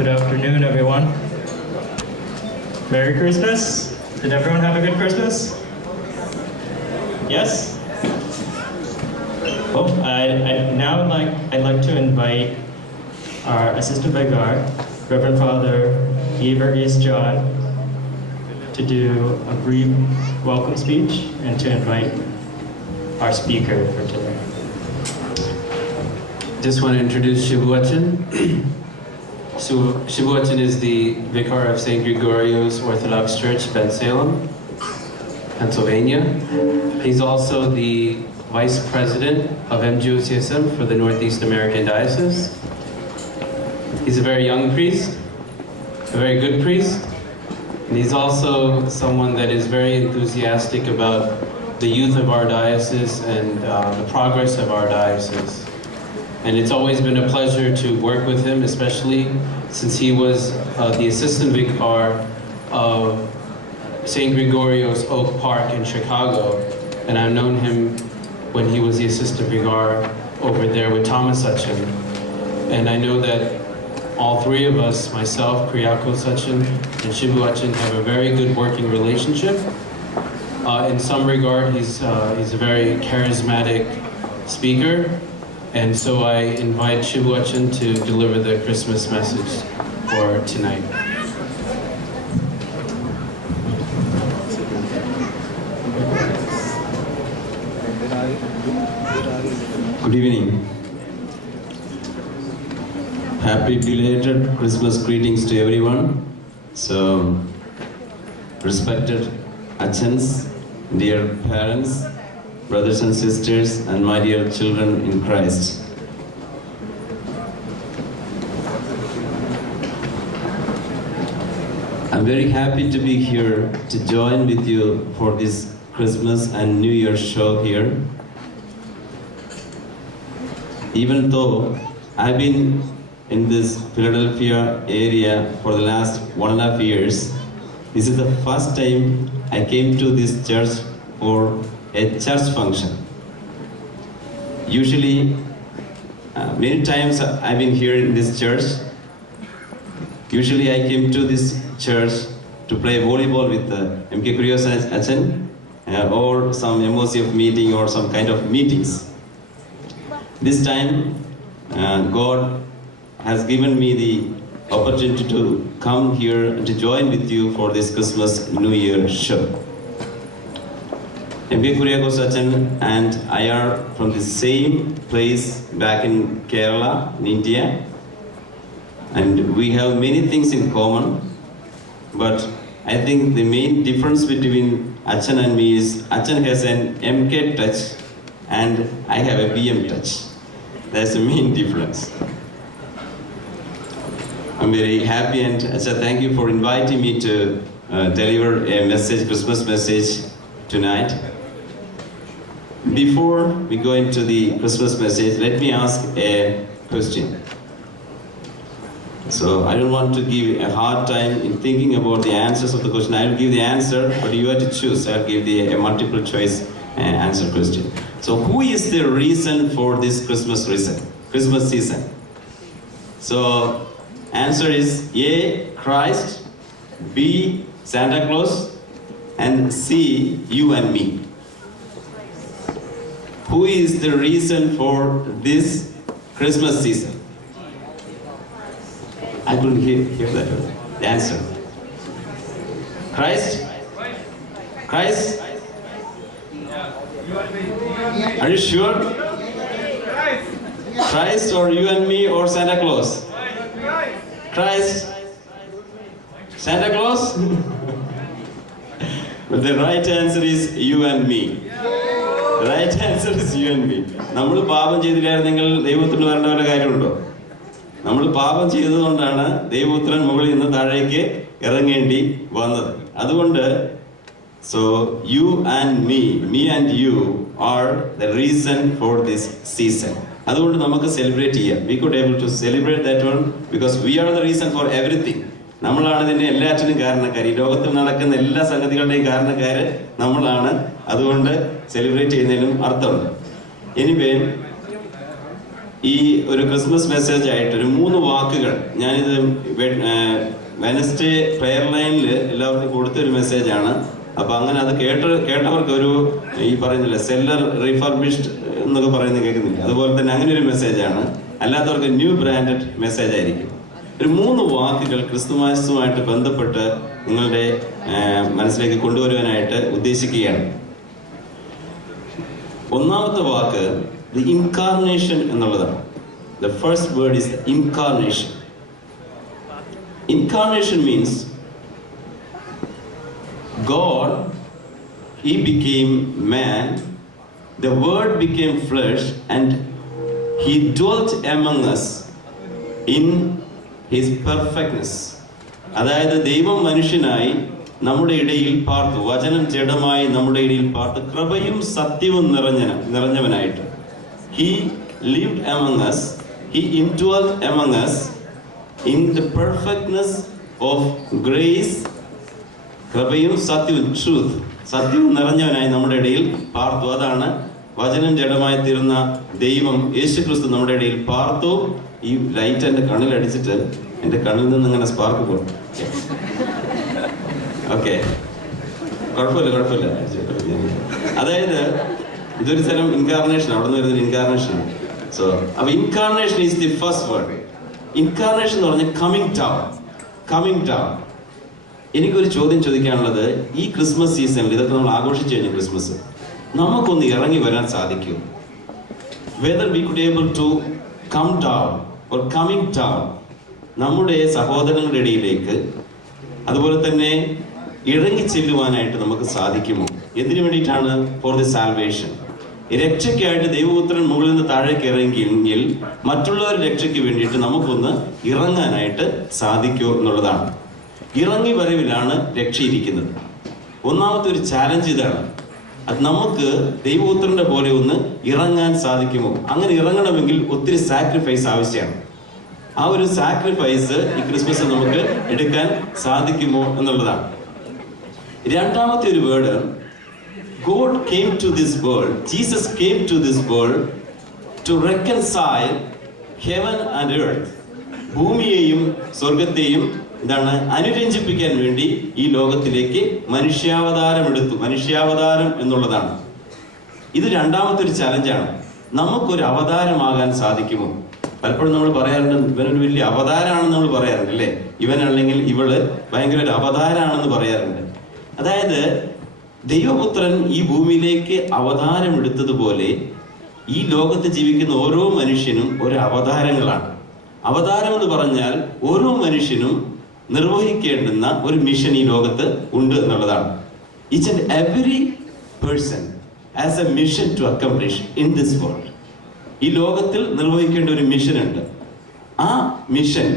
Good afternoon, everyone. Merry Christmas. Did everyone have a good Christmas? Yes? Well, I'd like to invite our Assistant Vicar, Reverend Father Evergis John, to do a brief welcome speech and to invite our speaker for today. Just want to introduce Shibuachin. Shibuachin is the Vicar of St. Gregorio's Orthodox Church, Bensalem, Pennsylvania. He's also the Vice President of MGOCSM for the Northeast American Diocese. He's a very young priest, a very good priest, and he's also someone that is very enthusiastic about the youth of our diocese and the progress of our diocese. And it's always been a pleasure to work with him, especially since he was the assistant vicar of St. Gregorio's Oak Park in Chicago. And I've known him when he was the assistant vicar over there with Thomas Hutchin. And I know that all three of us, myself, Kyriakos Hutchin, and Shibuachin, have a very good working relationship. In some regard, he's a very charismatic speaker. And so I invite Shibuachin to deliver the Christmas message for tonight. Good evening. Happy belated Christmas greetings to everyone. So, respected Achans, dear parents, brothers and sisters, and my dear children in Christ. I'm very happy to be here to join with you for this Christmas and New Year show here. Even though I've been in this Philadelphia area for the last 1.5 years, this is the first time I came to this church for a church function. Usually, many times I've been here in this church. Usually I came to this church to play volleyball with MK Kurios Achan or some MOCF meeting or some kind of meetings. This time, God has given me the opportunity to come here and to join with you for this Christmas New Year show. MK Kuriakos Achan and I are from the same place back in Kerala, in India. And we have many things in common. But I think the main difference between Achan and me is Achan has an MK touch and I have a BM touch. That's the main difference. I'm very happy, and Achan, thank you for inviting me to deliver a message, Christmas message tonight. Before we go into the Christmas message, let me ask a question. So I don't want to give a hard time in thinking about the answers of the question. I will give the answer, but you have to choose. I'll give a multiple choice answer question. So who is the reason for this Christmas season? So answer is A, Christ, B, Santa Claus, and C, you and me. Who is the reason for this Christmas season? I couldn't hear that. The answer. Christ? Christ? Are you sure? Christ or you and me or Santa Claus? Christ? Santa Claus? But the right answer is you and me. The right answer is you and me. നമ്മൾ പാപം ചെയ്തില്ലായിരുന്നെങ്കിൽ ദൈവത്തിന് വരേണ്ട വല്ല കാര്യമുണ്ടോ? നമ്മൾ പാപം ചെയ്തതുകൊണ്ടാണ് ദൈവപുത്രൻ മുകളിൽ നിന്ന് താഴേക്ക് ഇറങ്ങേണ്ടി വന്നത്. അതുകൊണ്ട് so you and me and you are the reason for this season. അതുകൊണ്ട് നമുക്ക് സെലിബ്രേറ്റ് ചെയ്യാം. We could able to celebrate that one because we are the reason for everything. നമ്മളാണ് ഇതിന്റെ എല്ലാറ്റിനും കാരണക്കാർ. ഈ ലോകത്തിൽ നടക്കുന്ന എല്ലാ സംഗതികളുടെയും കാരണക്കാര് നമ്മളാണ്. അതുകൊണ്ട് സെലിബ്രേറ്റ് ചെയ്യുന്നതിനും അർത്ഥമുണ്ട്. Anyway, ഈ ഒരു ക്രിസ്മസ് മെസ്സേജ് ആയിട്ട് ഒരു 3 വാക്കുകൾ ഞാനിത് വെനസ്ഡേ പ്രെയർ ലൈനിൽ എല്ലാവർക്കും കൊടുത്തൊരു മെസ്സേജാണ്. അപ്പൊ അങ്ങനെ അത് കേട്ടവർക്ക് ഒരു ഈ പറയുന്നില്ല സെല്ലർ റീഫർബിഷ്ഡ് എന്നൊക്കെ പറയുന്നത് കേൾക്കുന്നില്ല, അതുപോലെ തന്നെ അങ്ങനെ ഒരു മെസ്സേജാണ്. അല്ലാത്തവർക്ക് ന്യൂ ബ്രാൻഡഡ് മെസ്സേജ് ആയിരിക്കും. ഒരു 3 വാക്കുകൾ ക്രിസ്തുമസുമായിട്ട് ബന്ധപ്പെട്ട് നിങ്ങളുടെ മനസ്സിലേക്ക് കൊണ്ടുവരുവാനായിട്ട് ഉദ്ദേശിക്കുകയാണ്. ഒന്നാമത്തെ വാക്ക് ദി ഇൻകാർണേഷൻ എന്നുള്ളതാണ്. The first word is incarnation. Incarnation means God, He became man, the Word became flesh, and He dwelt among us in His perfectness. അതായത് ദൈവം മനുഷ്യനായി നമ്മുടെ ഇടയിൽ പാർത്തു, വചനം ജഡമായി നമ്മുടെ ഇടയിൽ പാർത്തു, കൃപയും സത്യവും നിറഞ്ഞവനായിട്ട്. He lived among us, He indwelt among us in the perfectness of grace. കൃപയും സത്യവും, ട്രൂത്ത്, സത്യവും നിറഞ്ഞവനായി നമ്മുടെ ഇടയിൽ പാർത്തു. അതാണ് വചനം ജഡമായി തീർന്ന ദൈവം യേശുക്രിസ്തു നമ്മുടെ ഇടയിൽ പാർത്തു. ഈ ലൈറ്റ് എൻ്റെ കണ്ണിൽ അടിച്ചിട്ട് എൻ്റെ കണ്ണിൽ നിന്ന് ഇങ്ങനെ സ്പാർക്ക് പോകും. ഓക്കെ, കുഴപ്പമില്ല. അതായത് ഇതൊരു തരം ഇൻകാർണേഷൻ, അവിടെ നിന്ന് വരുന്നൊരു ഇൻകാർണേഷൻ. സോ അപ്പൊ incarnation is the first word. Incarnation എന്ന് പറഞ്ഞാൽ കമ്മിങ് ഡൗൺ. എനിക്കൊരു ചോദ്യം ചോദിക്കാനുള്ളത്, ഈ ക്രിസ്മസ് സീസണിൽ ഇതൊക്കെ നമ്മൾ ആഘോഷിച്ചു കഴിഞ്ഞു, ക്രിസ്മസ് നമുക്കൊന്ന് ഇറങ്ങി വരാൻ സാധിക്കും? Whether we could able to come down or coming down, നമ്മുടെ സഹോദരങ്ങളുടെ ഇടയിലേക്ക് അതുപോലെ തന്നെ ഇറങ്ങി ചെല്ലുവാനായിട്ട് നമുക്ക് സാധിക്കുമോ? എന്തിനു വേണ്ടിയിട്ടാണ്? For the salvation. രക്ഷയ്ക്കായിട്ട് ദൈവപുത്രൻ മുകളിൽ നിന്ന് താഴേക്ക് ഇറങ്ങിയെങ്കിൽ മറ്റുള്ളവരുടെ രക്ഷയ്ക്ക് വേണ്ടിയിട്ട് നമുക്കൊന്ന് ഇറങ്ങാനായിട്ട് സാധിക്കുമോ എന്നുള്ളതാണ്. ഇറങ്ങി വരവിലാണ് രക്ഷയിരിക്കുന്നത്. ഒന്നാമത്തെ ഒരു ചാലഞ്ച് ഇതാണ്. അത് നമുക്ക് ദൈവപുത്രന്റെ പോലെ ഒന്ന് ഇറങ്ങാൻ സാധിക്കുമോ? അങ്ങനെ ഇറങ്ങണമെങ്കിൽ ഒത്തിരി സാക്രിഫൈസ് ആവശ്യമാണ്. ആ ഒരു സാക്രിഫൈസ് ഈ ക്രിസ്മസ് നമുക്ക് എടുക്കാൻ സാധിക്കുമോ എന്നുള്ളതാണ്. രണ്ടാമത്തെ ഒരു word, God came to this world, Jesus came to this world to reconcile heaven and earth. ഭൂമിയെയും സ്വർഗത്തെയും എന്താണ് അനുരഞ്ജിപ്പിക്കാൻ വേണ്ടി ഈ ലോകത്തിലേക്ക് മനുഷ്യാവതാരം എടുത്തു. മനുഷ്യാവതാരം എന്നുള്ളതാണ്. ഇത് രണ്ടാമത്തെ ഒരു ചലഞ്ചാണ്. നമുക്കൊരു അവതാരമാകാൻ സാധിക്കുമോ? പലപ്പോഴും നമ്മൾ പറയാറുണ്ട്, ഇവനൊരു വലിയ അവതാരമാണെന്ന് നമ്മൾ പറയാറുണ്ട് അല്ലേ? ഇവൻ അല്ലെങ്കിൽ ഇവള് ഭയങ്കര ഒരു അവതാരമാണെന്ന് പറയാറുണ്ട്. അതായത് ദൈവപുത്രൻ ഈ ഭൂമിയിലേക്ക് അവതാരം എടുത്തതുപോലെ ഈ ലോകത്ത് ജീവിക്കുന്ന ഓരോ മനുഷ്യനും ഒരു അവതാരങ്ങളാണ്. അവതാരം എന്ന് പറഞ്ഞാൽ ഓരോ മനുഷ്യനും നിർവഹിക്കേണ്ടുന്ന ഒരു മിഷൻ ഈ ലോകത്ത് ഉണ്ട് എന്നുള്ളതാണ്. Each and every person has a mission to accomplish in this world. ഈ ലോകത്തിൽ നിർവഹിക്കേണ്ട ഒരു മിഷൻ ഉണ്ട്. ആ മിഷൻ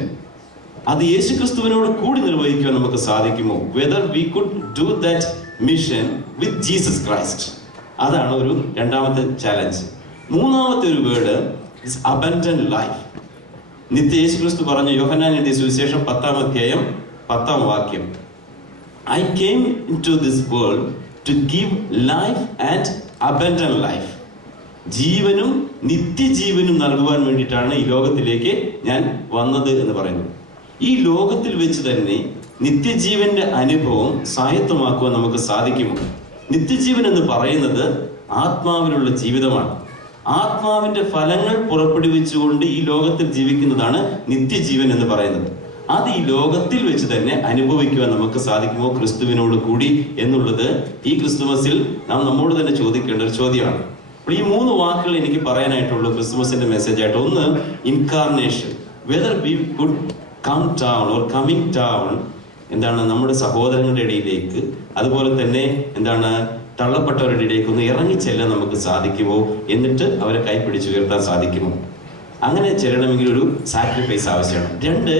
അത് യേശുക്രിസ്തുവിനോട് കൂടി നിർവഹിക്കുവാൻ നമുക്ക് സാധിക്കുമോ? Whether we could do that mission with Jesus Christ. അതാണ് ഒരു രണ്ടാമത്തെ ചാലഞ്ച്. മൂന്നാമത്തെ ഒരു വേർഡ് ഇസ് അബൻഡന്റ് ലൈഫ്. യേശുക്രിസ്തു പറഞ്ഞു, യോഹന്നാൻ എഴുതിയ സുവിശേഷം 10-ാം അധ്യായം 10-ാം വാക്യം, I came into this world to give life and abundant life. ജീവനും നിത്യജീവനും നൽകുവാൻ വേണ്ടിയിട്ടാണ് ഈ ലോകത്തിലേക്ക് ഞാൻ വന്നത് എന്ന് പറയുന്നു. ഈ ലോകത്തിൽ വെച്ച് തന്നെ നിത്യജീവന്റെ അനുഭവം സ്വായത്തമാക്കുവാൻ നമുക്ക് സാധിക്കുമോ? നിത്യജീവൻ എന്ന് പറയുന്നത് ആത്മാവിലുള്ള ജീവിതമാണ്. ആത്മാവിന്റെ ഫലങ്ങൾ പുറപ്പെടുവിച്ചുകൊണ്ട് ഈ ലോകത്തിൽ ജീവിക്കുന്നതാണ് നിത്യജീവൻ എന്ന് പറയുന്നത്. അത് ഈ ലോകത്തിൽ വെച്ച് തന്നെ അനുഭവിക്കുവാൻ നമുക്ക് സാധിക്കുമോ ക്രിസ്തുവിനോട് കൂടി എന്നുള്ളത് ഈ ക്രിസ്തുമസിൽ നാം നമ്മോട് തന്നെ ചോദിക്കേണ്ട ഒരു ചോദ്യമാണ്. അപ്പോൾ ഈ 3 വാക്കുകൾ എനിക്ക് പറയാനായിട്ടുള്ളൂ ക്രിസ്തുമസിന്റെ മെസ്സേജ് ആയിട്ട്. ഒന്ന്, incarnation, whether we could come down or coming down, എന്താണ് നമ്മുടെ സഹോദരങ്ങളുടെ ഇടയിലേക്ക്, അതുപോലെ തന്നെ എന്താണ് തള്ളപ്പെട്ടവരുടെ ഇടയിലേക്ക് ഒന്ന് ഇറങ്ങിച്ചെല്ലാൻ നമുക്ക് സാധിക്കുമോ, എന്നിട്ട് അവരെ കൈപിടിച്ച് ഉയർത്താൻ സാധിക്കുമോ? അങ്ങനെ ചെല്ലണമെങ്കിൽ ഒരു സാക്രിഫൈസ് ആവശ്യമാണ്. 2,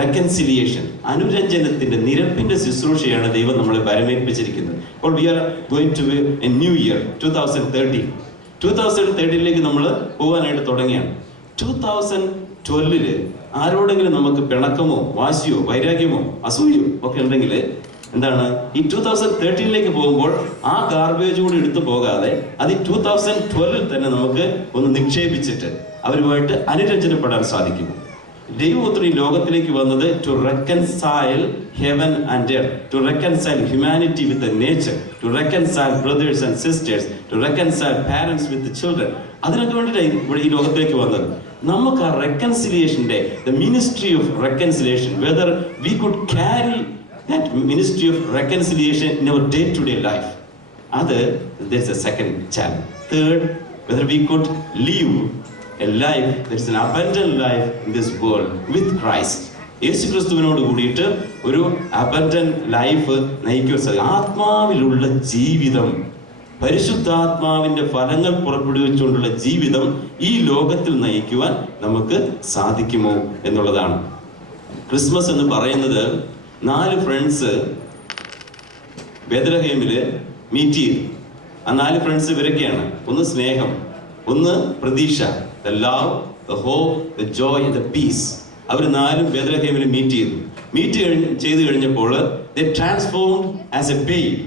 റെക്കൺസിലിയേഷൻ, അനുരഞ്ജനത്തിന്റെ നിരപ്പിന്റെ ശുശ്രൂഷയാണ് ദൈവം നമ്മളെ പരമേൽപ്പിച്ചിരിക്കുന്നത്. അപ്പോൾ we are going to a new year 2013 നമ്മൾ പോകാനായിട്ട് തുടങ്ങിയാണ്. 2012 ആരോടെങ്കിലും നമുക്ക് പിണക്കമോ വാശിയോ വൈരാഗ്യമോ അസൂയോ ഒക്കെ ഉണ്ടെങ്കിൽ എന്താണ് ഈ 2013 പോകുമ്പോൾ ആ ഗാർബേജ് കൂടി എടുത്തു പോകാതെ അത് 2012 തന്നെ നമുക്ക് ഒന്ന് നിക്ഷേപിച്ചിട്ട് അവരുമായിട്ട് അനുരഞ്ജനപ്പെടാൻ സാധിക്കും. ദൈവപുത്രൻ ഈ ലോകത്തിലേക്ക് വന്നത് to reconcile heaven and earth, to reconcile humanity with the nature, to reconcile brothers and sisters, to reconcile parents with children. അതിനൊക്കെ വേണ്ടിയിട്ടാണ് ഇവിടെ ഈ ലോകത്തിലേക്ക് വന്നത്. നമുക്ക് ആ റെക്കൺസിലിയേഷന്റെ the ministry of reconciliation, whether we could carry that ministry of reconciliation in our day to day life, അത് there is a second challenge. Third, whether we could live a life that is an abundant life in this world with Christ. യേശു ക്രിസ്തുവിനോട് കൂടിയിട്ട് ഒരു abundant life നയിക്കുവാൻ സാധിക്കും. ആത്മാവിലുള്ള ജീവിതം, പരിശുദ്ധാത്മാവിന്റെ ഫലങ്ങൾ പുറപ്പെടുവിച്ചുകൊണ്ടുള്ള ജീവിതം ഈ ലോകത്തിൽ നയിക്കുവാൻ നമുക്ക് സാധിക്കുമോ എന്നുള്ളതാണ്. ക്രിസ്മസ് എന്ന് പറയുന്നത് 4 ഫ്രണ്ട്സ് ബെത്ലഹേമില് മീറ്റ് ചെയ്തു. ആ 4 ഫ്രണ്ട്സ് ഇവരൊക്കെയാണ്. ഒന്ന് സ്നേഹം, ഒന്ന് പ്രതീക്ഷ, the love, the hope, the joy, the peace. അവർ 4 ബെത്ലഹേമിൽ മീറ്റ് ചെയ്തു കഴിഞ്ഞപ്പോൾ they transformed as a babe.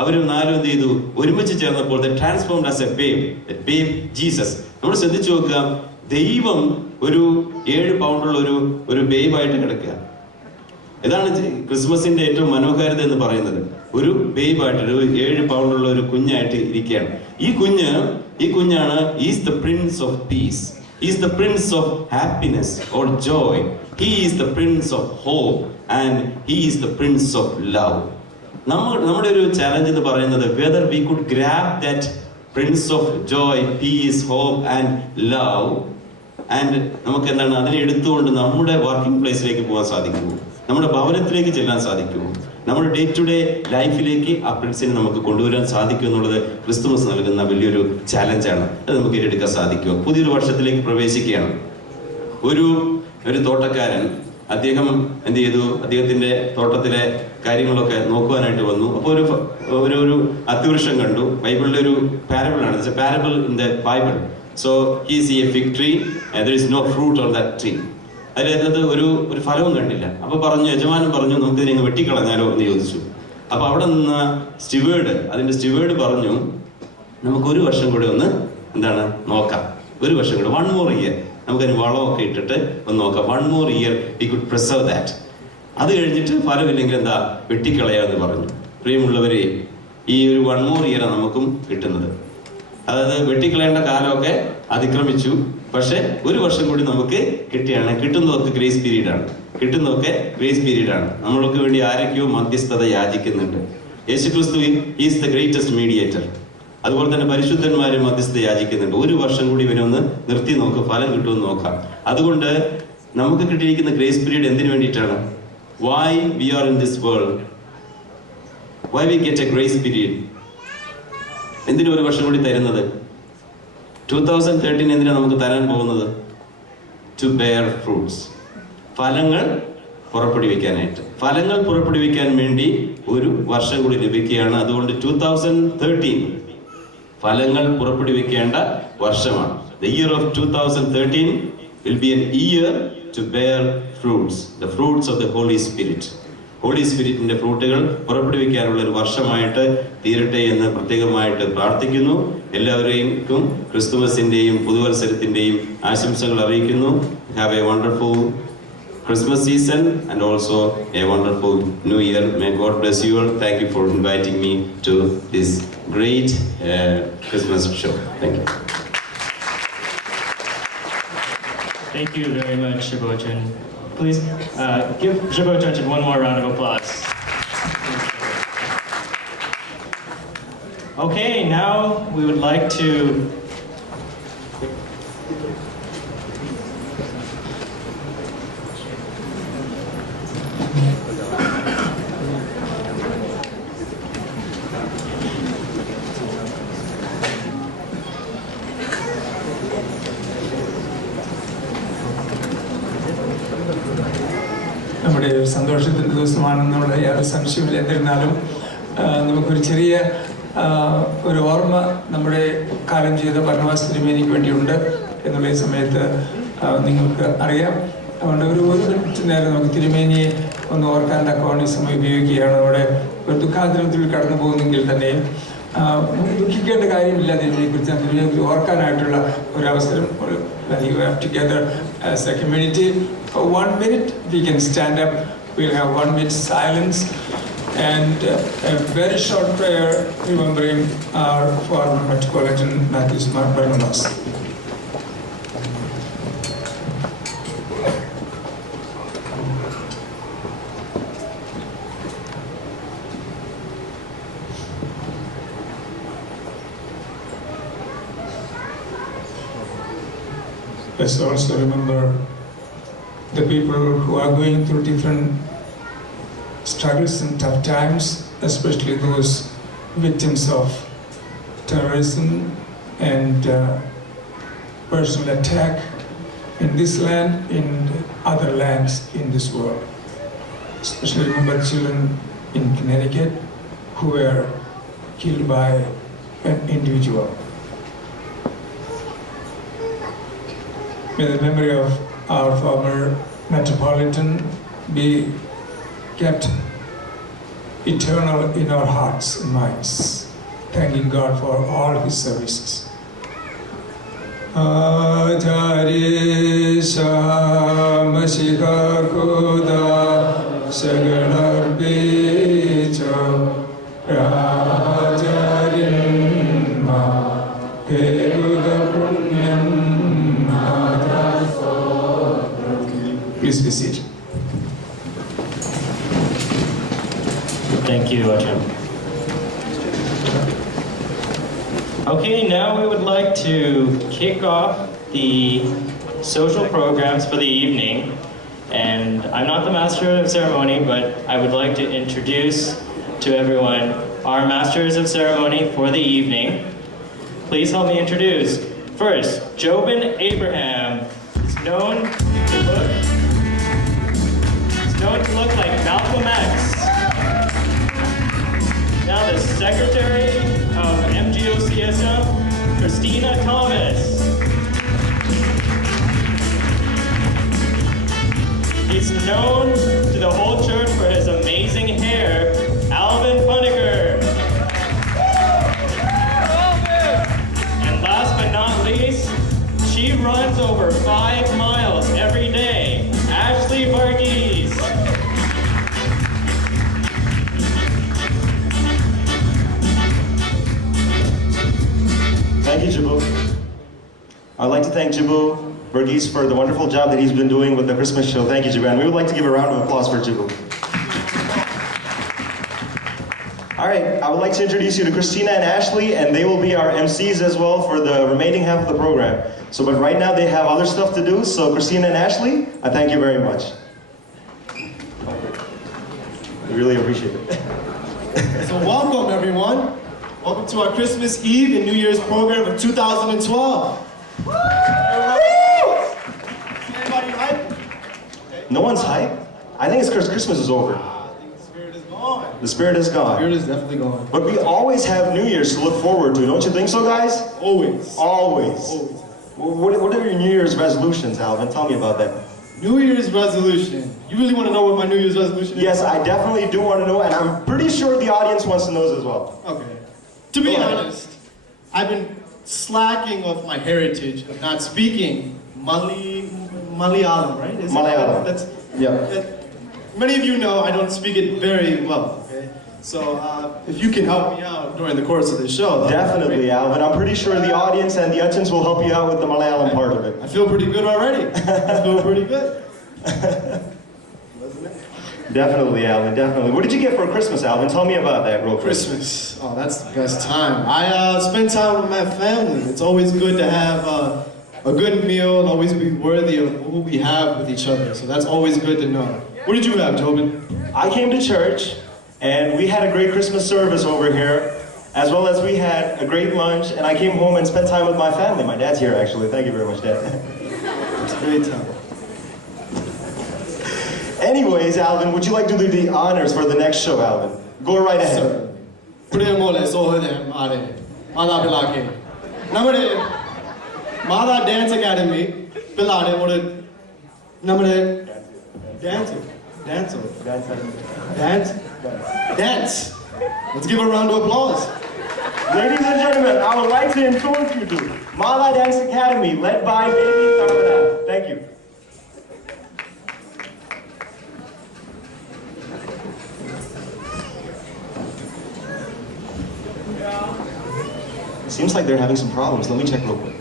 അവർ 4 എന്ത് ചെയ്തു? ഒരുമിച്ച് ചേർന്നപ്പോൾ they transformed as a babe, the babe Jesus. നമ്മൾ ശ്രദ്ധിച്ചു നോക്കുക, ദൈവം ഒരു 7 പൗണ്ടുള്ള ഒരു ബേബായിട്ട് കിടക്കുക. ഇതാണ് ക്രിസ്മസിന്റെ ഏറ്റവും മനോഹാരിത എന്ന് പറയുന്നത്. ഒരു ബേബായിട്ട്, ഒരു 7 പൗണ്ടുള്ള ഒരു കുഞ്ഞായിട്ട് ഇരിക്കുകയാണ്. ഈ കുഞ്ഞാണ് is the prince of peace, is the prince of happiness or joy, he is the prince of hope and he is the prince of love. നമ്മുടെ ഒരു ചാലഞ്ച് എന്ന് പറയുന്നത് whether we could grab that prince of joy, peace, hope and love, and നമുക്ക് എന്താണ് അതിനെ എടുത്തുകൊണ്ട് നമ്മുടെ working പ്ലേസിലേക്ക് പോകാൻ സാധിക്കുമോ, നമ്മുടെ ഭവനത്തിലേക്ക് ചെല്ലാൻ സാധിക്കുമോ, നമ്മുടെ ഡേ ടു ഡേ ലൈഫിലേക്ക് ആ പ്രിൻസിനെ നമുക്ക് കൊണ്ടുവരാൻ സാധിക്കും എന്നുള്ളത് ക്രിസ്തുമസ് നൽകുന്ന വലിയൊരു ചാലഞ്ചാണ്. അത് നമുക്ക് ഏറ്റെടുക്കാൻ സാധിക്കുമോ? പുതിയൊരു വർഷത്തിലേക്ക് പ്രവേശിക്കുകയാണ്. ഒരു തോട്ടക്കാരൻ, അദ്ദേഹം എന്ത് ചെയ്തു? അദ്ദേഹത്തിന്റെ തോട്ടത്തിലെ കാര്യങ്ങളൊക്കെ നോക്കുവാനായിട്ട് വന്നു. അപ്പോൾ ഒരു അത്തിവൃക്ഷം കണ്ടു. ബൈബിളിലെ ഒരു പാരബിളാണ്, parable in the Bible. So he see a fig tree and there is no fruit on that tree. അതിനകത്ത് ഒരു ഫലവും കണ്ടില്ല. അപ്പൊ യജമാനൻ പറഞ്ഞു, നമുക്ക് ഇതിനെ വെട്ടിക്കളഞ്ഞാലോ എന്ന് ചോദിച്ചു. അപ്പൊ അവിടെ നിന്ന് അതിന്റെ സ്റ്റിവേർഡ് പറഞ്ഞു, നമുക്ക് 1 വർഷം കൂടെ ഒന്ന് നോക്കാം. 1 വർഷം കൂടെ, 1 more year, നമുക്കതിന് വളമൊക്കെ ഇട്ടിട്ട് ഒന്ന് നോക്കാം. 1 more year we could preserve that. അത് കഴിഞ്ഞിട്ട് ഫലമില്ലെങ്കിൽ വെട്ടിക്കളയാന്ന് പറഞ്ഞു. പ്രിയമുള്ളവരെ, ഈ ഒരു 1 more year നമുക്കും കിട്ടുന്നത്. അതായത് വെട്ടിക്കളയേണ്ട കാലമൊക്കെ അതിക്രമിച്ചു. പക്ഷെ 1 വർഷം കൂടി നമുക്ക് കിട്ടുന്നതൊക്കെ ഗ്രേസ് പീരീഡ് ആണ്. നമ്മൾക്ക് വേണ്ടി ആരൊക്കെയോ മധ്യസ്ഥത യാചിക്കുന്നുണ്ട്. യേശുക്രിസ്തു ഈസ് ദ ഗ്രേറ്റസ്റ്റ് മീഡിയേറ്റർ. അതുപോലെ തന്നെ പരിശുദ്ധന്മാരും മധ്യസ്ഥത യാചിക്കുന്നുണ്ട്. 1 വർഷം കൂടി ഇവനൊന്ന് നിർത്തി നോക്ക്, ഫലം കിട്ടുമെന്ന് നോക്കാം. അതുകൊണ്ട് നമുക്ക് കിട്ടിയിരിക്കുന്ന ഗ്രേസ് പീരീഡ് എന്തിനു വേണ്ടിയിട്ടാണ്? Why we are in this world, why we get a grace period? എന്തിനു 1 വർഷം കൂടി തരുന്നത്? 2013 എന്തിനാ നമുക്ക് തരാൻ പോകുന്നത്? ടു ബെയർ ഫ്രൂട്ട്സ്, ഫലങ്ങൾ പുറപ്പെടുവിക്കാനായിട്ട്. ഫലങ്ങൾ പുറപ്പെടുവിക്കാൻ വേണ്ടി 1 വർഷം കൂടി ലഭിക്കുകയാണ്. അതുകൊണ്ട് 2013 ഫലങ്ങൾ പുറപ്പെടുവിക്കേണ്ട വർഷമാണ്. The year of 2013 will be an year to bear fruits, the fruits of the Holy Spirit. Holy സ്പിരിറ്റിന്റെ ഫ്രൂട്ടുകൾ പുറപ്പെടുവിക്കാനുള്ള ഒരു വർഷമായിട്ട് തീരട്ടെ എന്ന് പ്രത്യേകമായിട്ട് പ്രാർത്ഥിക്കുന്നു. എല്ലാവരെയും ക്രിസ്തുമസിന്റെയും പുതുവത്സരത്തിന്റെയും ആശംസകൾ അറിയിക്കുന്നു. Have A wonderful Christmas season and also a wonderful New Year. May God bless you all. Thank you for inviting me to this great Christmas show. Thank you. Thank you very much, Shibochan. Please give Shibochan one more round of applause. Okay, now we would like to നമ്മുടെ ഒരു സന്തോഷത്തിൻ്റെ ദിവസമാണെന്നുള്ള യാതൊരു സംശയമില്ല. എന്നിരുന്നാലും നമുക്കൊരു ചെറിയ ഒരു ഓർമ്മ നമ്മുടെ കാലം ചെയ്ത ബർണ്ണബാസ് തിരുമേനിക്ക് വേണ്ടിയുണ്ട് എന്നുള്ള ഈ സമയത്ത് നിങ്ങൾക്ക് അറിയാം. അതുകൊണ്ട് ഒരു മിനിറ്റ് നേരം നമുക്ക് തിരുമേനിയെ ഒന്ന് ഓർക്കാൻ തക്കവണ്ണം ഈ സമയം ഉപയോഗിക്കുകയാണ്. നമ്മുടെ ഒരു ദുഃഖാന്തരത്തിൽ കടന്നു പോകുന്നെങ്കിൽ തന്നെയും ദുഃഖിക്കേണ്ട കാര്യമില്ല. തിരുമേനിയെക്കുറിച്ച് തിരുമേനിയെക്കുറിച്ച് ഓർക്കാനായിട്ടുള്ള ഒരവസരം when you are together as a community. For 1 minute, we can stand up. We'll have 1 minute silence and a very short prayer remembering our former Metropolitan Matthew Smart Barnabas. Let's also remember the people who are going through different struggles and tough times, especially those victims of terrorism and personal attack in this land, in other lands in this world. Especially remember children in Connecticut who were killed by an individual. May the memory of our former Metropolitan be kept eternal in our hearts and minds, thanking God for all his services. Ajarisha Mashika Kuda Shagalar Bicho Rajarin Ma Peruda Punyam. Please be seated. Thank you, Ajahn. Okay, now we would like to kick off the social programs for the evening. And I'm not the master of ceremony, but I would like to introduce to everyone our masters of ceremony for the evening. Please help me introduce. First, Jobin Abraham is known to look like Malcolm X. Now the Secretary of MGOCSM, Christina Thomas. He's known to the whole church for his amazing hair, Alvin Funniger. And last but not least, she runs over 5 miles every day, Ashley Varghese. Thank you, Jibu. I'd like to thank Jibu Varghese for the wonderful job that he's been doing with the Christmas show. Thank you, Jibu. And we would like to give a round of applause for Jibu. All right, I would like to introduce you to Christina and Ashley, and they will be our MCs as well for the remaining half of the program. So, but right now they have other stuff to do. So, Christina and Ashley, I thank you very much. We really appreciate it. So welcome, everyone. Welcome to our Christmas Eve and New Year's program of 2012. Everybody hype? No one's hype? I think it's because Christmas is over. I think the spirit is gone. The spirit is gone. Spirit is definitely gone. But we always have New Year's to look forward to, don't you think so, guys? Always. Always. Always. What are your New Year's resolutions, Alvin? Tell me about that. New Year's resolution. You really want to know what my New Year's resolution is? Yes, I definitely do want to know, and I'm pretty sure the audience wants to know as well. Okay. To be honest, I've been slacking off my heritage of not speaking Malayalam, right? Is it? Malayalam. That, many of you know I don't speak it very well, okay? So if you can help me out during the course of the show. Definitely, Alvin. I'm pretty sure the audience and the Utchins will help you out with the Malayalam part of it. I feel pretty good already. I feel pretty good. Definitely, Alvin, definitely. What did you get for Christmas, Alvin? Tell me about that real quick. Christmas. Oh, that's the best time. I spend time with my family. It's always good to have a good meal and always be worthy of who we have with each other. So that's always good to know. What did you have, Jobin? I came to church, and we had a great Christmas service over here, as well as we had a great lunch, and I came home and spent time with my family. My dad's here, actually. Thank you very much, Dad. It's a great time. Anyways, Alvin, would you like to do the honors for the next show, Alvin? Go right ahead. Mother Dance Academy, Dance. Let's give a round of applause. Ladies and gentlemen, I would like to introduce you to Mala Dance Academy, led by Baby Tarana. Thank you. It seems like they're having some problems. Let me check real quick.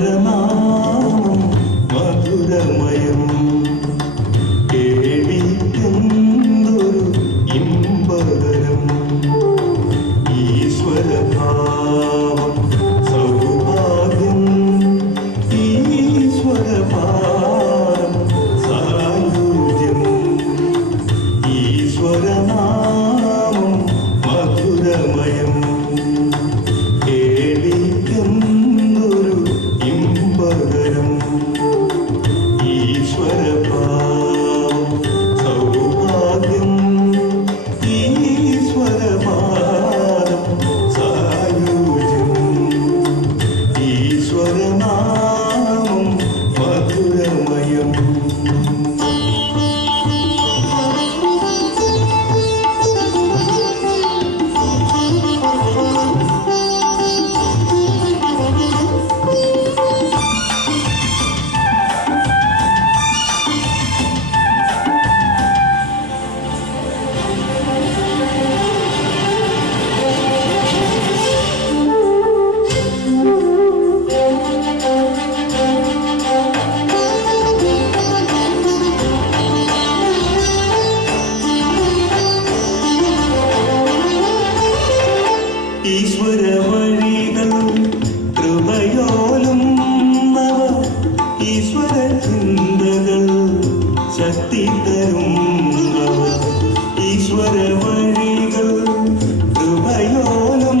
ഈശ്വരനാമം മധുരമയം കേളിക്കെന്തൊരു ഇമ്പകരം ഈശ്വരഭാവം സൗഭാഗ്യം ഈശ്വരഭാരം സായുജ്യം ഈശ്വരനാമം മധുരമയം കേളിക്കെന്തൊരു ഇമ്പകരം ഈശ്വരഭാവം സൗഭാഗ്യം ഈശ്വരഭാരം സായുജ്യം ഈശ്വരനാമം മധുരമയം. ഈശ്വരവഴികൾ കൃപയോലും നവ ഈശ്വര ചിന്തകൾ ശക്തി തരും നവ ഈശ്വരവഴികൾ കൃപയോലും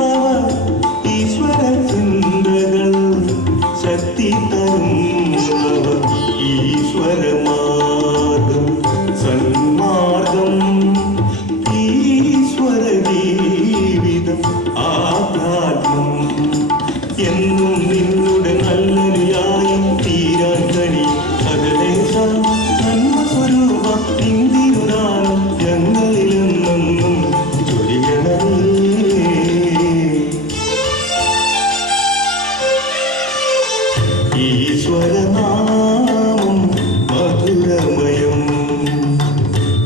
നവ ഈശ്വര ചിന്തകൾ ശക്തി തരും നവ ഈശ്വരമാർഗം സന്മാർഗം ഈശ്വര ജീവിതം ആധ്യാത്മം എന്നും നിന്നുടെ നല്ലൊരുയായി തീരാൻ കഴി സകലേശ നന്മ സ്വരൂപ നിന്തിരുദാനം ഞങ്ങളിലെന്നും ചൊരിയണമേ. ഈശ്വരനാമം മധുരമയം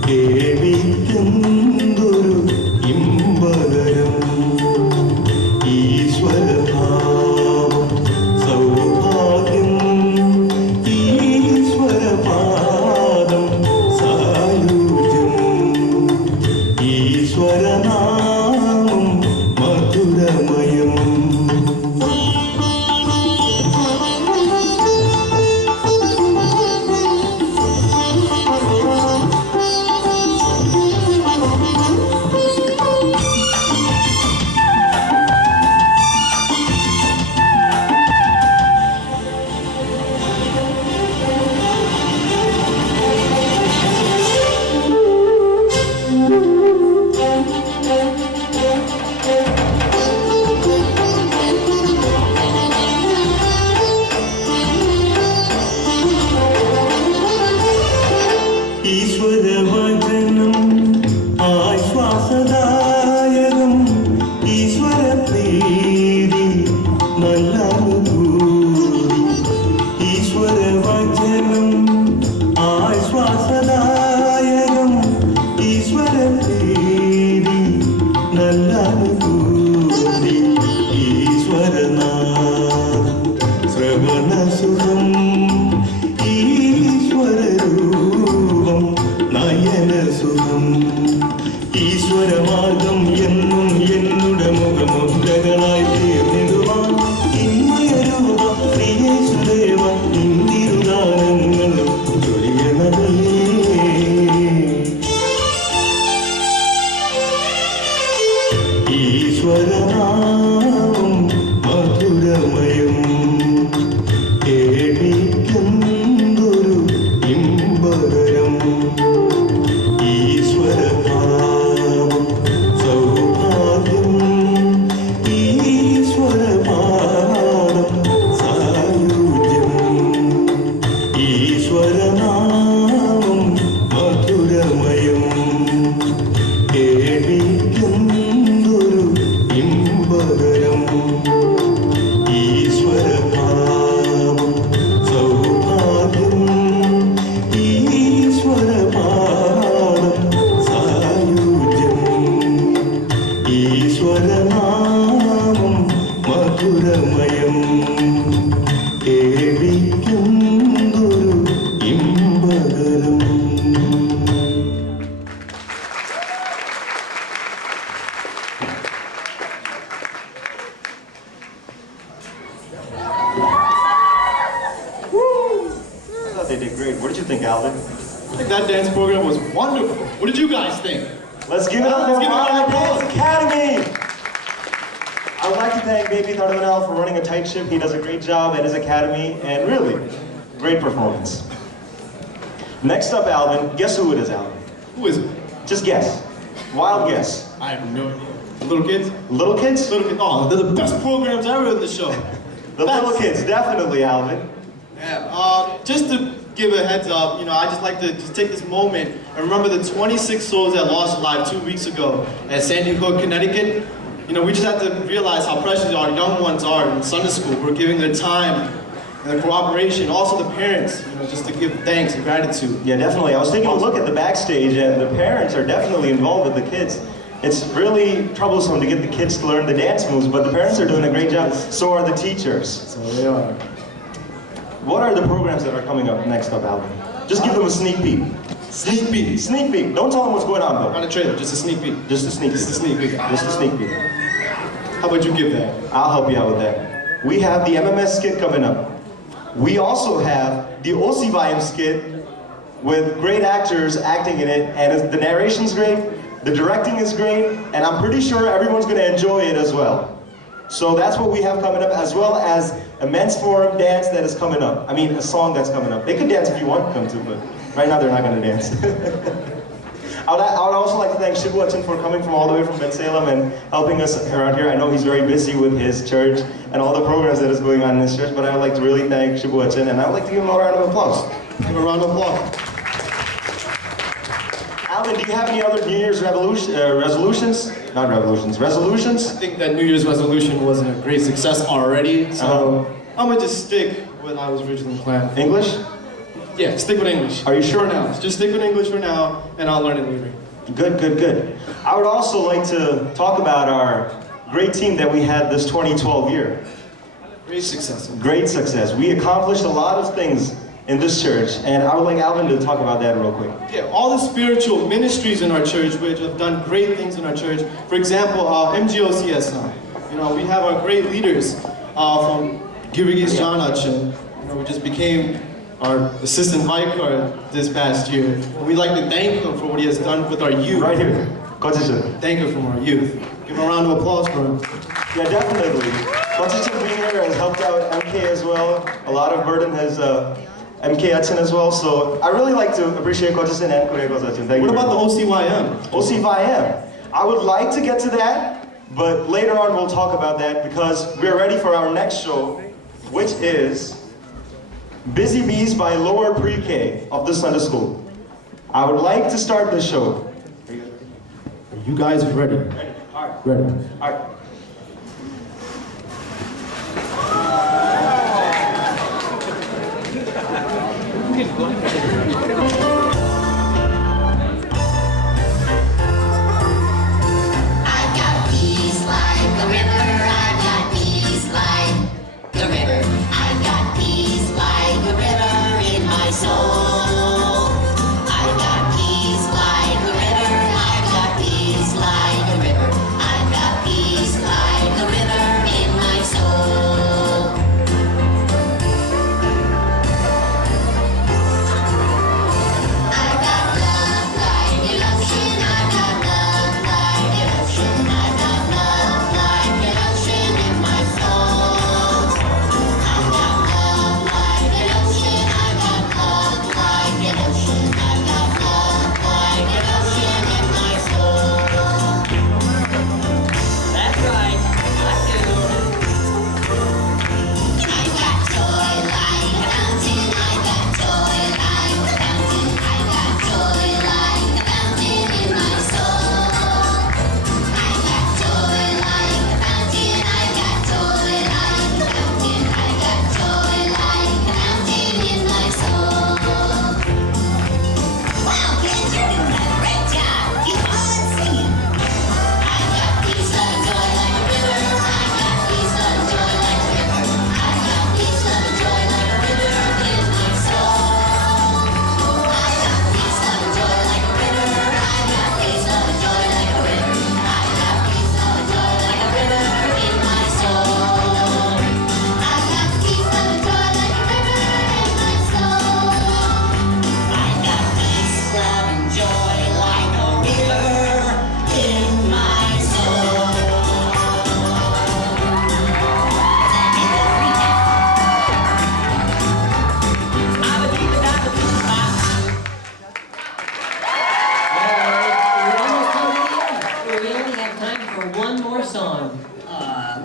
കേളിക്കെന്തൊരു ഇമ്പകരം ഈശ്വരഭാവം സൗഭാഗ്യം ഈശ്വരപാദം സായുജ്യം ഈശ്വരനാമം മധുരമയം. ഈശ്വരവചനം ആശ്വാസദായകം ഈശ്വരപ്രീതി നല്ല അനുഭൂതി ഈശ്വരവചനം ആശ്വാസദായകം ഈശ്വരപ്രീതി നല്ല അനുഭൂതി ഈശ്വരനാഥം ശ്രവണസുഖം ഈശ്വരരൂപം നയനസുഖം ഈശ്വരമാർഗം എന്നും എന്നുടെ മുഖമുദ്രകളായി തീർന്നിടുവാൻ ഇന്മയരൂപ ശ്രീയേശുദേവ നിന്തിരുദാനങ്ങൾ ചൊരിയണമേ. ഈശ്വരനാമം മധുരമയം കേളിക്കെന്തൊരു ഇമ്പകരം ഈശ്വരഭാവം സൗഭാഗ്യം ഈശ്വരപാദം സായുജ്യം ഈശ്വരനാമം മധുരമയം കേളിക്കെന്തൊരു ഇമ്പകരം ഈശ്വരഭാവം സൗഭാഗ്യം ഈശ്വരപാദം സായുജ്യം ഈശ്വരനാമം മധുരമയം കേൾവിക്കുന്നൊരു ഇമ്പകരം. I thought they did great. What did you think, Alvin? I think that dance program was wonderful. What did you guys think? Let's give it up for Let's give it up Rana for Dance applause. Academy! I would like to thank Baby Thardavanal for running a tight ship. He does a great job at his academy, and really, great performance. Next up, Alvin, guess who it is, Alvin? Who is it? Just guess. Wild guess. I have no idea. The little kids? Little kids? Little kids. Oh, they're the best programs ever in the show. The little kids, definitely, Alvin. Yeah, just to give a heads up, I just like to just take this moment and remember the 26 souls that lost their life 2 weeks ago at Sandy Hook, Connecticut. We just have to realize how precious our young ones are in Sunday school. We're giving their time and their cooperation, also the parents, just to give thanks and gratitude. Yeah, definitely. I was taking a look at the backstage, and the parents are definitely involved with the kids. It's really troublesome to get the kids to learn the dance moves, but the parents are doing a great job. So are the teachers. So they are. What are the programs that are coming up next up, Alvin? Just give them a sneak peek. Sneak peek. Sneak peek. Don't tell them what's going on, Not though. a trailer, just a sneak peek. Just a sneak peek. Just a sneak peek. Just a sneak peek. How about you give that? I'll help you out with that. We have the MMS skit coming up. We also have the OC skit with great actors acting in it, and the narration's great, the directing is great, and I'm pretty sure everyone's going to enjoy it as well. So that's what we have coming up, as well as a men's forum dance that is coming up. I mean, a song that's coming up. They could dance if you want them to, but right now they're not going to dance. I would also like to thank Shibuatsin for coming from all the way from Bensalem and helping us around here. I know he's very busy with his church and all the programs that is going on in his church, but I would like to really thank Shibuatsin, and I would like to give him a round of applause. Give a round of applause. Alvin, do you have any other New Year's resolutions? Not revolutions, resolutions? I think that New Year's resolution was a great success already, so I'm gonna just stick with what I was originally planned. English? Yeah, stick with English. Are you sure? For now. Just stick with English for now, and I'll learn it later. Good, good, good. I would also like to talk about our great team that we had this 2012 year. Great success. Great success. We accomplished a lot of things in this church, and I would like Alvin to talk about that real quick. Yeah, all the spiritual ministries in our church which have done great things in our church. For example, MGOCSI. We have our great leaders from Girigi's John Hutchin. We just became our assistant vicar this past year. And we'd like to thank him for what he has done with our youth. Right here. Continue. Thank him from our youth. Give him a round of applause for him. Yeah, definitely. Continue being here has helped out MK as well. A lot of burden has MK Hudson as well. So I really like to appreciate Kochison and Kureko Hudson. Thank you. What about the OCYM? OCYM? I would like to get to that, but later on we'll talk about that because we're ready for our next show, which is Busy Bees by Lower Pre-K of the Sunday School. I would like to start the show. Are you guys ready? Ready? All right. Ready. All right. I've got peace like the river. I've got peace like the river. I've got peace like the river in my soul. I've got peace like the river. I've got peace like the river. I've got peace like the river in my soul.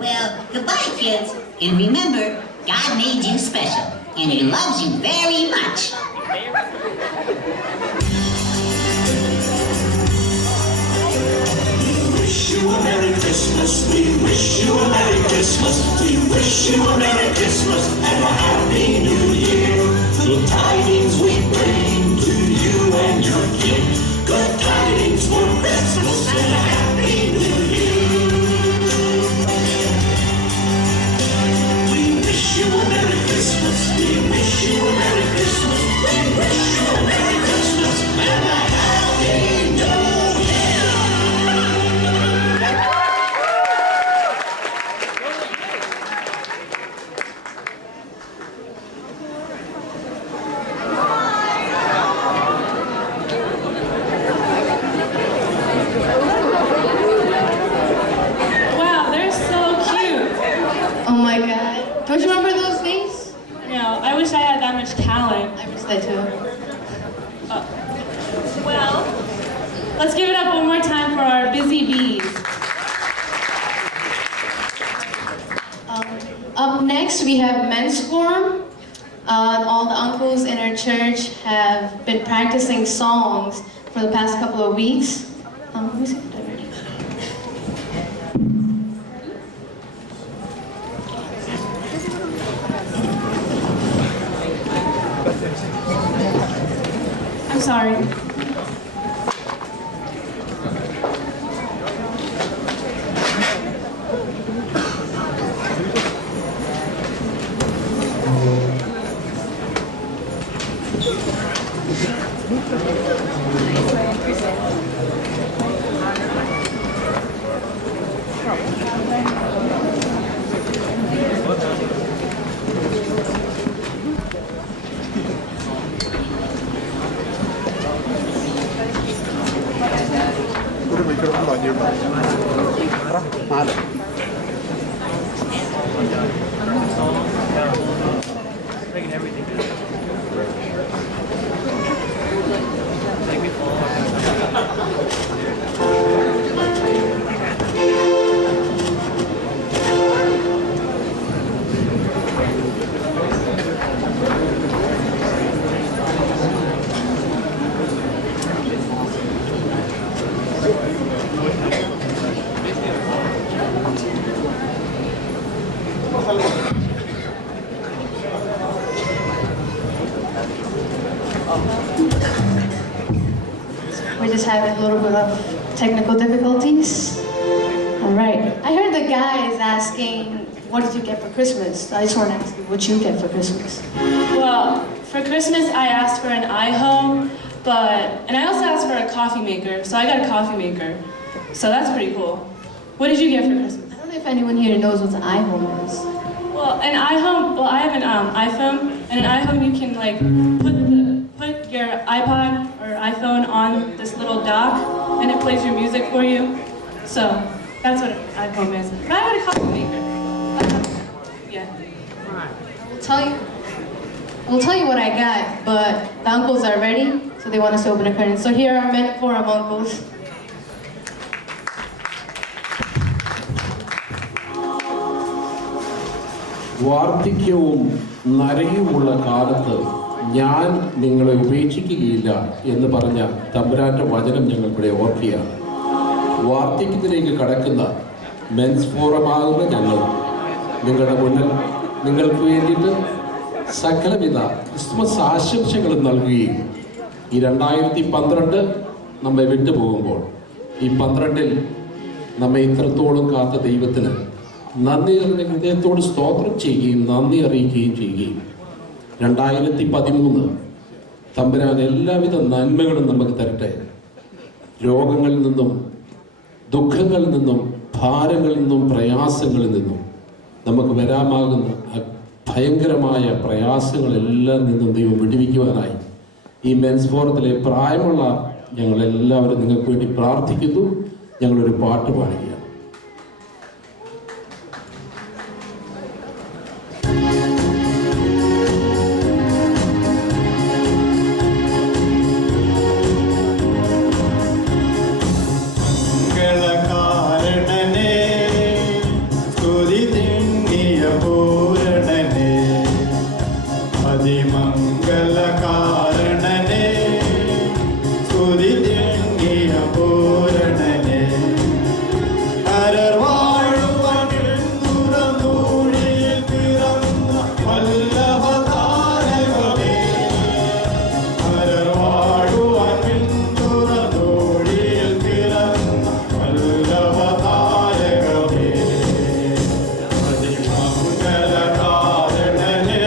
Well, goodbye, kids. And remember, God made you special, and He loves you very much. We wish you a Merry Christmas. We wish you a Merry Christmas. We wish you a Merry Christmas and a Happy New Year. Good tidings we bring to you and your kin. Good tidings for Christmas and a Happy New Year. We wish you a Merry Christmas. We wish you a Merry Christmas. We wish you a Merry Christmas and a Happy New Year. Wow, they're so cute. Oh my god. Don't you remember those days? No, I wish I had that much talent. I miss that too. Well, let's give it up one more time for our busy bees. Up next, we have Men's Forum. All the uncles in our church have been practicing songs for the past couple of weeks. Let me see if they're ready. I'm sorry. We're just having a little bit of technical difficulties. All right. I heard the guy is asking, what did you get for Christmas? I just want to ask you what you get for Christmas. Well, for Christmas, I asked for an iHome, and I also asked for a coffee maker, so I got a coffee maker. So that's pretty cool. What did you get for Christmas? I don't know if anyone here knows what an iHome is. Well, an iHome, I have an iPhone, and an iHome you can like put your iPod or iPhone on this little dock, and it plays your music for you. So that's what an iPhone is. But I got a coffee maker. Yeah. We'll tell you what I got, but the uncles are ready, so they want us to open the curtains. So here are Men Forum uncles. വാർദ്ധക്യവും നരയുമുള്ള കാലത്ത് ഞാൻ നിങ്ങളെ ഉപേക്ഷിക്കുകയില്ല എന്ന് പറഞ്ഞ തമ്പുരാന്റെ വചനം ഞങ്ങളിവിടെ ഓർക്കുകയാണ്. വാർദ്ധക്യത്തിലേക്ക് കടക്കുന്ന മെൻസ് ഫോറമാകുന്ന ഞങ്ങൾ നിങ്ങളുടെ മുന്നിൽ നിങ്ങൾക്ക് വേണ്ടിയിട്ട് സകലവിധ ക്രിസ്മസ് ആശംസകളും നൽകുകയും ഈ 2012 നമ്മെ വിട്ടുപോകുമ്പോൾ ഈ 12-ൽ നമ്മെ ഇത്രത്തോളം കാത്ത ദൈവത്തിന് നന്ദി ഹൃദയത്തോട് സ്തോത്രം ചെയ്യുകയും നന്ദി അറിയിക്കുകയും ചെയ്യുകയും 2013 തമ്പുരാൻ എല്ലാവിധ നന്മകളും നമുക്ക് തരട്ടെ. രോഗങ്ങളിൽ നിന്നും ദുഃഖങ്ങളിൽ നിന്നും ഭാരങ്ങളിൽ നിന്നും പ്രയാസങ്ങളിൽ നിന്നും നമുക്ക് വരാമാകുന്ന ഭയങ്കരമായ പ്രയാസങ്ങളെല്ലാം നിന്നും ദൈവം വിടുവിക്കുവാനായി ഈ മെൻസ് ഫോറത്തിലെ പ്രായമുള്ള ഞങ്ങളെല്ലാവരും നിങ്ങൾക്ക് വേണ്ടി പ്രാർത്ഥിക്കുന്നു. ഞങ്ങളൊരു പാട്ട് പാടുകയാണ്. മംഗളകാരണനേ സ്തുതി പൂരണനെ അതിമംഗളകാരണനെ സ്തുതി തിങ്ങിയ പൂരണനെ അരർവാഴുവാൻ തുറന്നൂഴിയിൽ പിറന്ന വല്ലഭതാരകമേ അരർവാഴുവാൻ തുറന്നൂഴിയിൽ പിറന്ന വല്ലഭതാരകമേ അതിമംഗളകാരണനെ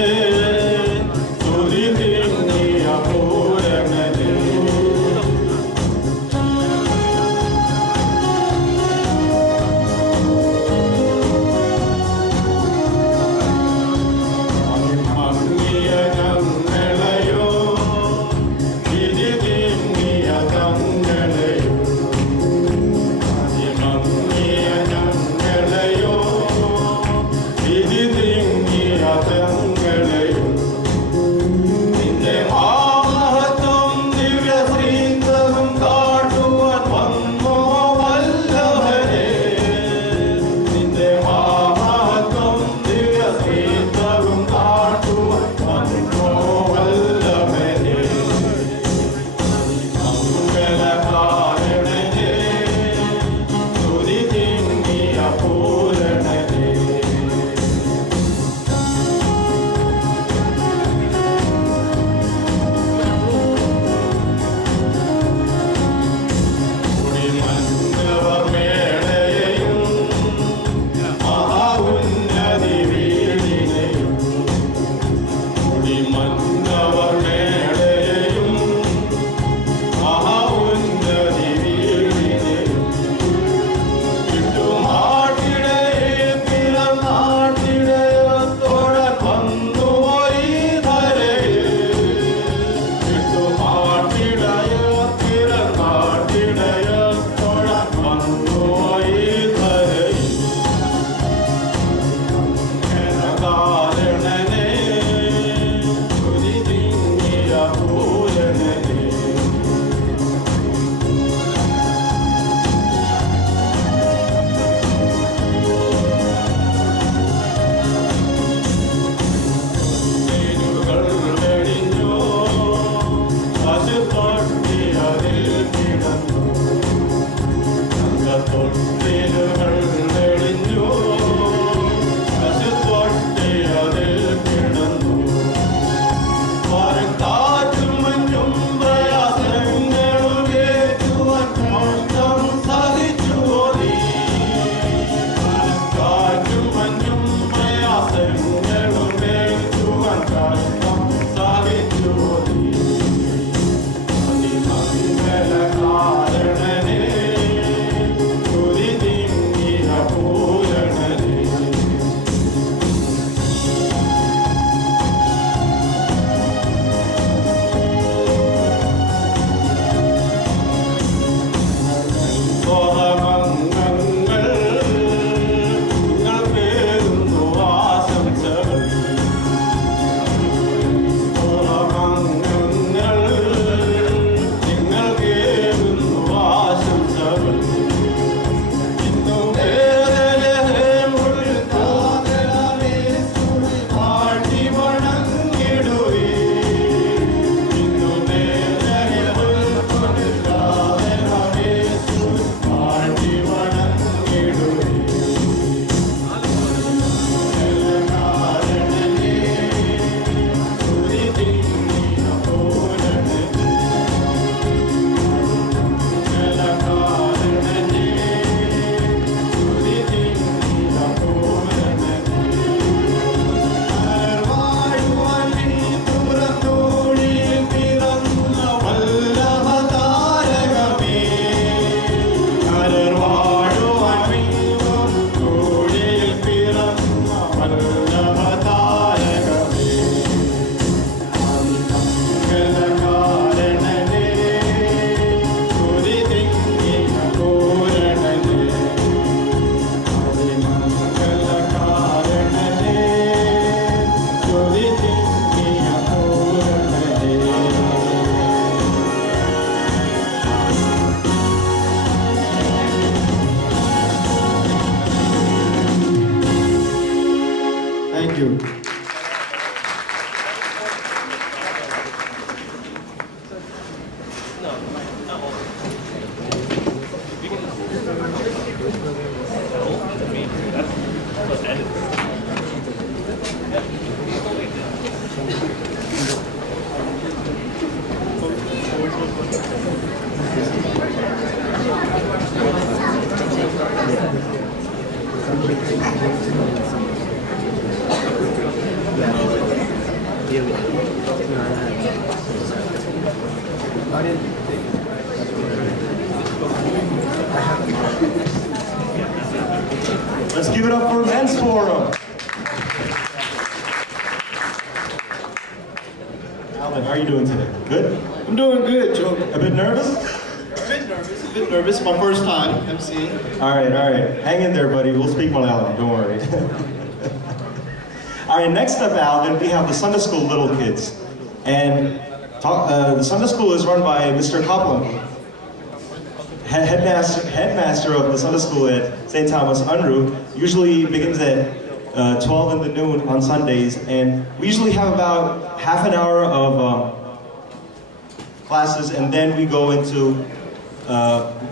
you. Let's give it up for Men's Forum. Alvin, how are you doing today? Good? I'm doing good, Joe. A bit nervous? A bit nervous. My first time emceeing. All right. Hang in there, buddy. We'll speak Malayalam, don't worry. All right, next up, Alvin, we have the Sunday School Little Kids. And the Sunday School is run by Mr. Kaplan, headmaster of the Sunday School at St. Thomas Unruh. Usually begins at 12 in the noon on Sundays. And we usually have about half an hour of classes, and then we go into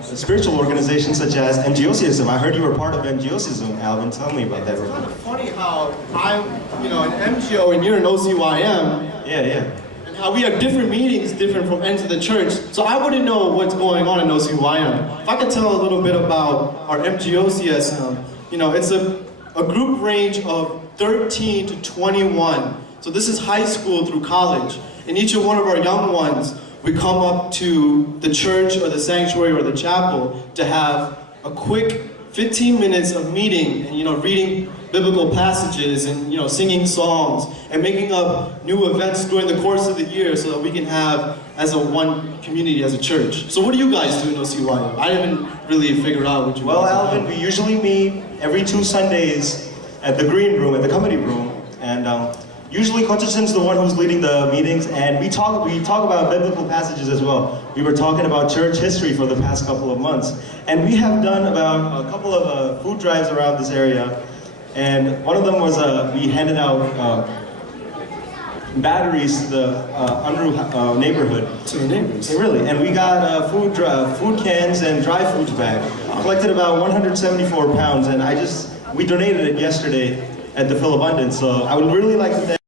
spiritual organizations such as NGOCism. I heard you were part of NGOCism, Alvin. Tell me about that. It's kind of funny how I'm, an MGO and you're an OCYM. Yeah. And how we have different meetings, different from ends of the church. So I wouldn't know what's going on in OCYM. If I could tell a little bit about our MGOCSM, it's a group range of 13 to 21. So this is high school through college. And each one of our young ones, we come up to the church or the sanctuary or the chapel to have a quick 15 minutes of meeting and reading biblical passages and singing songs and making up new events during the course of the year so that we can have as a one community as a church. So what do you guys do in OCYM? I haven't really figured out what you Well, guys Alvin, we usually meet every 2 Sundays at the green room, at the comedy room, and usually Coach Chisholm's the one who's leading the meetings, and we talk about biblical passages as well. We were talking about church history for the past couple of months, and we have done about a couple of food drives around this area, and one of them was we handed out batteries to the Unruh neighborhood. To the neighbors. Really, and we got food cans and dry foods back. Collected about 174 pounds, and we donated it yesterday at the Philabundance. So I would really like to thank